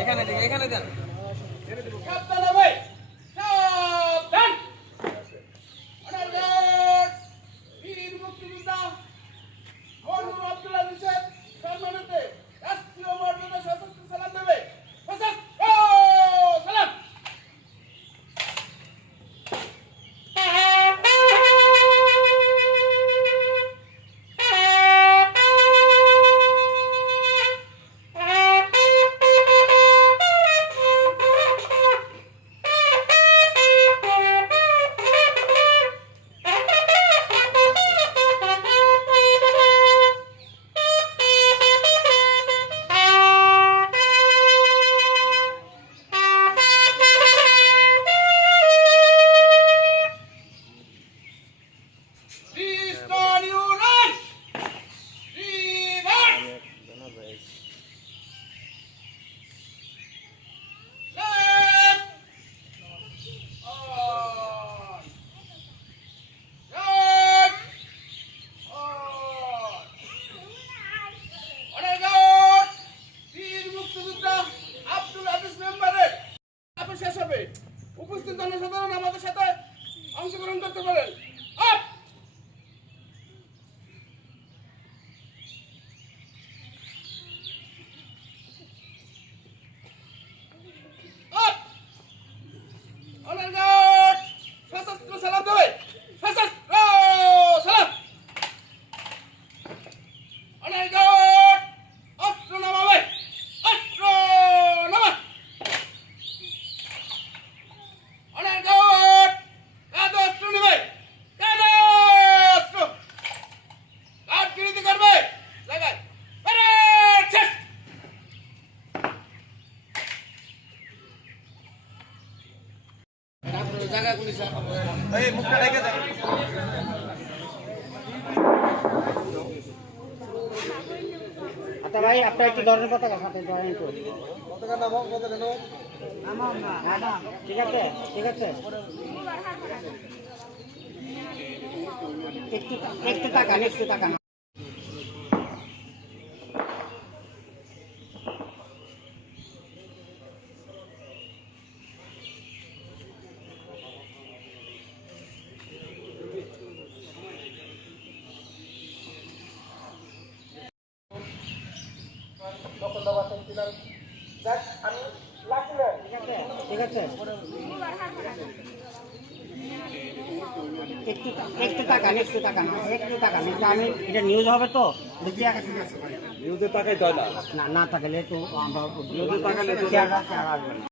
এখানে এখানে দেন। শেষ হবে উপস্থিত জনসাধারণ আমাদের সাথে অংশগ্রহণ করতে পারেন Hola, আচ্ছা ভাই আপনার একটু ধরনের পতাকা সাথে ধরেন একটু ঠিক আছে ঠিক আছে একটু একটু তাকান একটু তাকান ঠিক আছে ঠিক আছে। একটু একটু তাকান একটু তাকান একটু তাকান এটা আমি এটা নিউজ হবে তো? দেখি নিউজে তাকাইতে না। না থাকলে তো আমরা নিউজে তাকালে